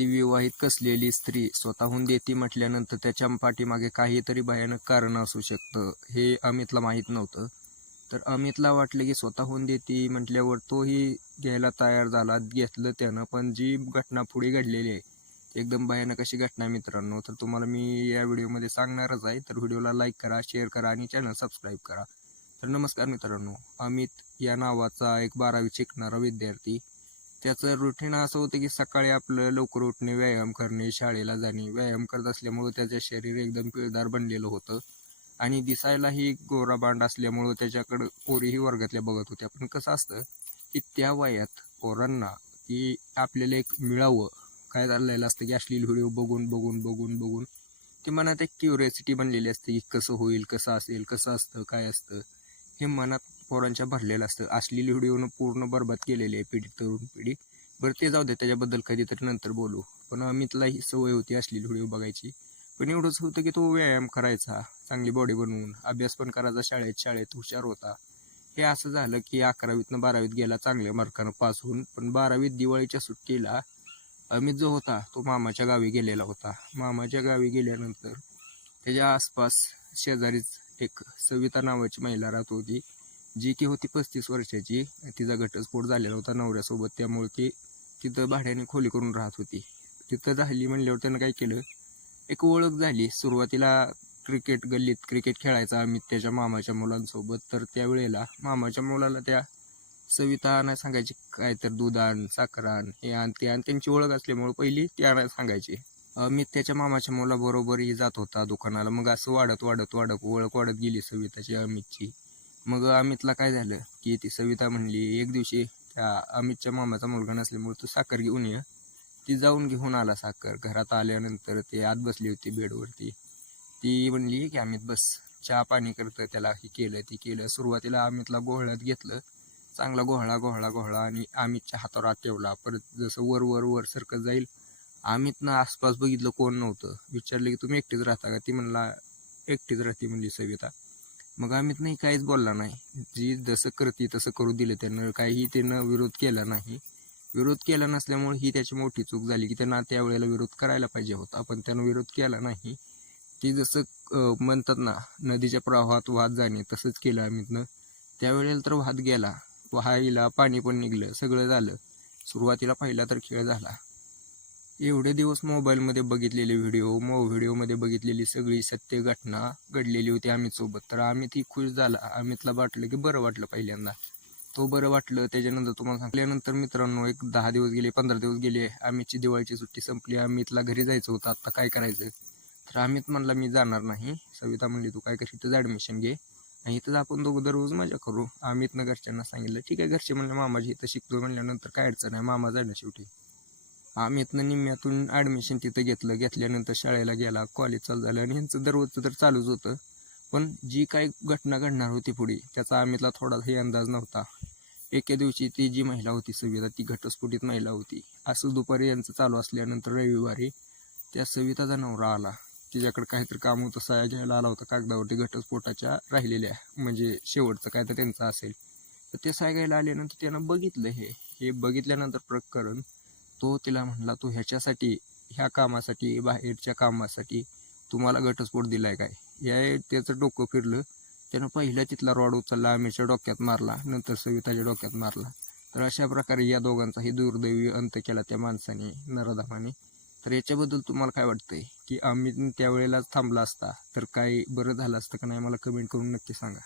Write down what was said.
एखादी विवाहित कसलेली स्त्री स्वतःहून देती म्हटल्यानंतर त्याच्या पाठीमागे काहीतरी भयानक कारण असू शकतं, हे अमितला माहीत नव्हतं. तर अमितला वाटलं की स्वतःहून देती म्हटल्यावर तोही घ्यायला तयार झाला, घेतलं त्यानं. पण जी घटना पुढे घडलेली आहे एकदम भयानक अशी घटना आहे मित्रांनो. तर तुम्हाला मी या व्हिडिओमध्ये सांगणारच आहे. तर व्हिडिओला लाईक करा, शेअर करा आणि चॅनल सबस्क्राईब करा. तर नमस्कार मित्रांनो, अमित या नावाचा एक 12वी शिकणारा विद्यार्थी. त्याचं रुटीन असं होतं की सकाळी आपलं लवकर उठणे, व्यायाम करणे, शाळेला जाणे. व्यायाम करत असल्यामुळं त्याचे शरीर एकदम पिळदार बनलेलं होतं आणि दिसायलाही गोराबांड असल्यामुळं त्याच्याकडं पोरीही वर्गातल्या बघत होत्या. पण कसं असतं की त्या वयात पोरांना की आपल्याला एक मिळावं काय झालेलं असतं की अश्लील व्हिडिओ बघून बघून बघून बघून ती मनात एक क्युरिओसिटी बनलेली असते की कसं होईल, कसं असेल, कसं असतं, काय असतं, हे मनात पोरांच्या भरलेलं असतं. अश्लील व्हिडिओनं पूर्ण बरबाद केलेली आहे पिढी, तरुण पिढी. बरं ते जाऊ दे, त्याच्याबद्दल कधीतरी नंतर बोलू. पण अमितला ही सवय होती अश्लील व्हिडिओ बघायची. पण एवढंच होतं की तो व्यायाम करायचा, चांगली बॉडी बनवून, अभ्यास पण करायचा, शाळेत हुशार होता. हे असं झालं की 11वीतनं 12वीत गेला चांगल्या मार्कानं पास होऊन. पण 12वीत दिवाळीच्या सुट्टीला अमित जो होता तो मामाच्या गावी गेलेला होता. मामाच्या गावी गेल्यानंतर त्याच्या आसपास शेजारीच एक सविता नावाची महिला राहत होती, जी की होती 35 वर्षाची. तिचा घटस्फोट झालेला होता नवऱ्यासोबत, त्यामुळे ती तिथं भाड्याने खोली करून राहत होती. तिथं राहिली म्हणल्यावर त्यानं काय केलं, एक ओळख झाली. सुरुवातीला गल्लीत क्रिकेट खेळायचा अमित त्याच्या मामाच्या मुलांसोबत. तर त्यावेळेला मामाच्या मुलाला त्या सविता आणायला सांगायची, काय तर दूध आण, साखर आण, हे आण ते आण. त्यांची ओळख असल्यामुळे पहिली ती आणायला सांगायची. अमित त्याच्या मामाच्या मुलाबरोबरही जात होता दुकानाला. मग असं वाढत वाढत वाढत ओळख वाढत गेली सविताची अमितची. मग अमितला काय झालं की ती सविता म्हणली एक दिवशी, त्या अमितच्या मामाचा मुलगा नसल्यामुळे तू साखर घेऊन ये. ती जाऊन घेऊन आला साखर. घरात आल्यानंतर ते आत बसली होती बेडवरती. ती म्हणली की अमित बस, चहा पाणी करतं. त्याला हे केलं ती केलं. सुरुवातीला अमितला गोहळ्यात घेतलं, चांगला गोहळा गोहळा गोहळा, आणि अमितच्या हातावर हात ठेवला. परत जसं वर वर वर सरकत जाईल, अमितनं आसपास बघितलं कोण नव्हतं. विचारलं की तुम्ही एकटीच राहता का? ती म्हणला एकटीच राहते म्हणली सविता. मग अमित नाही काहीच बोलला नाही. जी जसं करते तसं करू दिलं त्यानं. काही त्यानं विरोध केला नाही. विरोध केला नसल्यामुळे ही त्याची मोठी चूक झाली की त्यांना त्यावेळेला विरोध करायला पाहिजे होता, पण त्यानं विरोध केला नाही. ती जसं म्हणतात ना, नदीच्या प्रवाहात वाहत जाणे, तसंच केलं अमितनं. त्यावेळेला तर वाहत गेला, वाहायला पाणी पण निघलं, सगळं झालं. सुरुवातीला पहिला तर खेळ झाला. एवढे दिवस मोबाईलमध्ये बघितलेले व्हिडिओमध्ये बघितलेली सगळी सत्य घटना घडलेली होती अमितसोबत. तर अमितही खुश झाला. अमितला वाटलं की बरं वाटलं पहिल्यांदा. तो बरं वाटलं. त्याच्यानंतर तुम्हाला सांगल्यानंतर मित्रांनो, एक 10 दिवस गेले, 15 दिवस गेले. अमितची दिवाळीची सुट्टी संपली. अमितला घरी जायचं होतं. आता काय करायचं? तर अमित म्हणला मी जाणार नाही. सविता म्हणली तू काय कर, इथंच ॲडमिशन घे आणि इथंच आपण दोघं दररोज मजा करू. अमितनं घरच्यांना सांगितलं. ठीक आहे. घरचे म्हणले मामाजी इथं शिकतो म्हणल्यानंतर काय अडचण आहे, मामा जाणं शेवटी. अमितनं निम्म्यातून ॲडमिशन तिथं घेतल्यानंतर शाळेला गेला. कॉलेज चालू झालं आणि ह्यांचं दररोजचं तर चालूच होतं. पण जी काही घटना घडणार होती पुढे, त्याचा अमितला थोडासाही अंदाज नव्हता. एके दिवशी ती जी महिला होती सविता, ती घटस्फोटित महिला होती. असं दुपारी यांचं चालू असल्यानंतर रविवारी त्या सविताचा नवरा आला. तिच्याकडे काहीतरी काम होतं, सह्या घ्यायला आला होता कागदावरती घटस्फोटाच्या राहिलेल्या, म्हणजे शेवटचं काय तर त्यांचं असेल. तर ते सह्या घ्यायला आल्यानंतर त्यानं बघितलं हे बघितल्यानंतर प्रकरण. तो तिला म्हणला तू ह्याच्यासाठी, ह्या कामासाठी, बाहेरच्या कामासाठी तुम्हाला घटस्फोट दिलाय काय? या त्याचं डोकं फिरलं. त्यानं पहिला तिथला रॉड उचलला, आमिरच्या डोक्यात मारला, नंतर सविताच्या डोक्यात मारला. तर अशा प्रकारे या दोघांचाही दुर्दैवी अंत केला त्या माणसाने, नराधमाने. तर याच्याबद्दल तुम्हाला काय वाटतंय की अमित त्यावेळेलाच थांबला असता तर काय बरं झालं असतं का नाही? मला कमेंट करून नक्की सांगा.